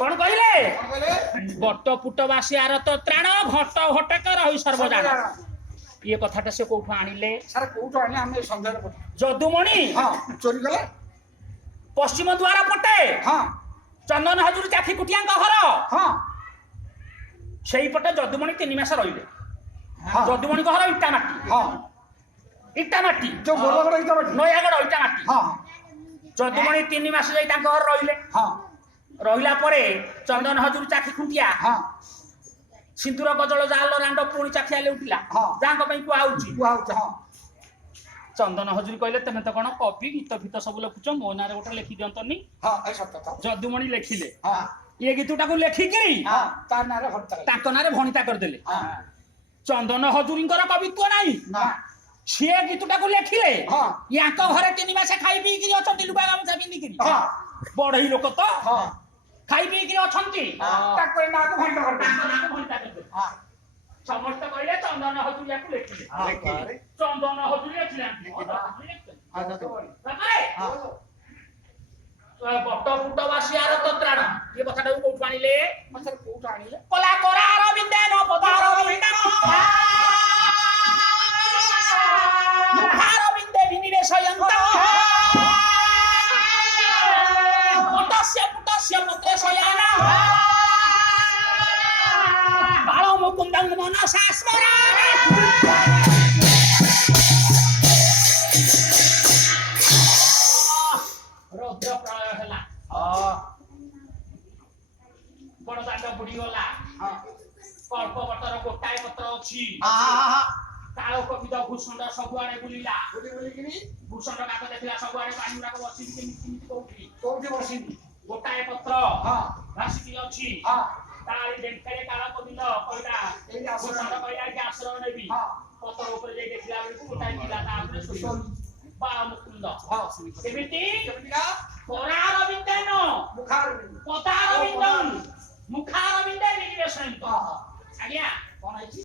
କଣ କହିଲେ ବଟ ପୁଟ ବାସିଆର ତ ତ୍ରାଣ ଘଟ ଘଟକ ରହି ସର୍ବଜାଣ ଇଏ କଥାଟା ସେ କୋଉଠୁ ଆଣିଲେ ଯଦୁମଣି ପଶ୍ଚିମ ଦ୍ୱାର ପଟେ ଚନ୍ଦନ ହଜୁରୀ ଚାଖି କୁଟିଆଙ୍କ ଘର ସେଇପଟେ ଯଦୁମଣି 3 ମାସ ରହିଲେ ଯଦୁମଣିଙ୍କ ଘର ଇଟାମାଟି ନୟାଗଡ଼ ଇଟାମାଟି ଯଦୁମଣି 3 ମାସ ଯାଇ ତାଙ୍କ ଘର ରହିଲେ ରହିଲା ପରେ ଚନ୍ଦନ ହଜୁରୀ ଚାଖି ଖୁଣ୍ଟିଆ ସିନ୍ଦୁର ଗଜଳ ଜାଲ ରାଣ୍ଡ ପୁଣି ଚାଖିଆଲେ ଉଠିଲା ଯାହାଙ୍କ ପାଇଁ କୁହା ହଉଛି ଚନ୍ଦନ ହଜୁରୀ କହିଲେ ତମେ ତ କଣ କବି ଗୀତ ଫିତ ସବୁ ଲେଖୁଛ ମୋ ନାଁରେ ଗୋଟେ ଲେଖି ଦିଅନ୍ତନି ଯଦୁମଣି ଲେଖିଲେ ଏ ଗୀତଟାକୁ ଲେଖିକିରି ତାଙ୍କ ନାଁରେ ଭଣିତା କରିଦେଲେ ଚନ୍ଦନ ହଜୁରୀଙ୍କର କବିତ୍ୱ ନାହିଁ ସିଏ ଗୀତଟାକୁ ଲେଖିଲେ ୟାଙ୍କ ଘରେ 3 ମାସ ଖାଇ ପିଇକିରି ଅଛନ୍ତି ଲୁଗା ଗାମୁଛା ପିନ୍ଧିକିରି ବଢେଇ ଲୋକ ତ ଖାଇ ପିଇକିରି ଅଛନ୍ତି ସମସ୍ତେ କହିଲେ ଚନ୍ଦନ ହଜୁରିଆକୁ ଲେଖିଲେ ଚନ୍ଦନ ହଜୁରୀ ବଟ ଫୁଟ ବାସିଆର ତ ତ୍ରାଣ ଏ କଥାଟାକୁ କୋଉଠୁ ଆଣିଲେ କଲା କରା ଅରବିନ୍ଦେ ନ ପଦାର ମୁଖାରବିନ୍ଦେ ବିନିବେଶୟନ୍ତ ପଟସ୍ୟ ପୁଟସ୍ୟ ପତ୍ରେ ଶୟାନ ବାଳ ମୁକୁନ୍ଦଂ ମନସା ସ୍ମରଣ ରୌଦ୍ର ପ୍ରଳୟ ହେଲା ବଡ଼ଦାଣ୍ଡ ବୁଡ଼ିଗଲା କଳ୍ପ ବଟର ଗୋଟାଏ ପତ୍ର ଅଛି ତାଳ କବିଦ ଭୂଷଣ୍ଡ ସବୁଆଡେ ବୁଲିଲା ଭୂଷଣ୍ଡ କାକ ଦେଖିଲା ସବୁଆଡେ ପାଣି ଗୁଡାକ ବସିକି କେମିତି କୋଉଠି ବସିନି ଗୋଟାଏ ପତ୍ର ଭାସିକି ଅଛି ତାରି ଡେଙ୍କାରେ କାଳ କବିଦ କହିଲା ଭୂଷଣ୍ଡ କହିଲା କି ଆଶ୍ରୟ ନେବି ପତ୍ର ଉପରେ ଯାଇ ଦେଖିଲା ବେଳକୁ ଗୋଟାଏ ପିଲା ତା ଉପରେ ଶୋଇଛି ବାଳ ମୁକୁନ୍ଦ କେମିତି କରାରବିନ୍ଦେନ ପଦାରବିନ୍ଦଂ ମୁଖାରବିନ୍ଦେ ବିନିବେଶୟନ୍ତ ଆଜ୍ଞା କଣ ହେଇଛି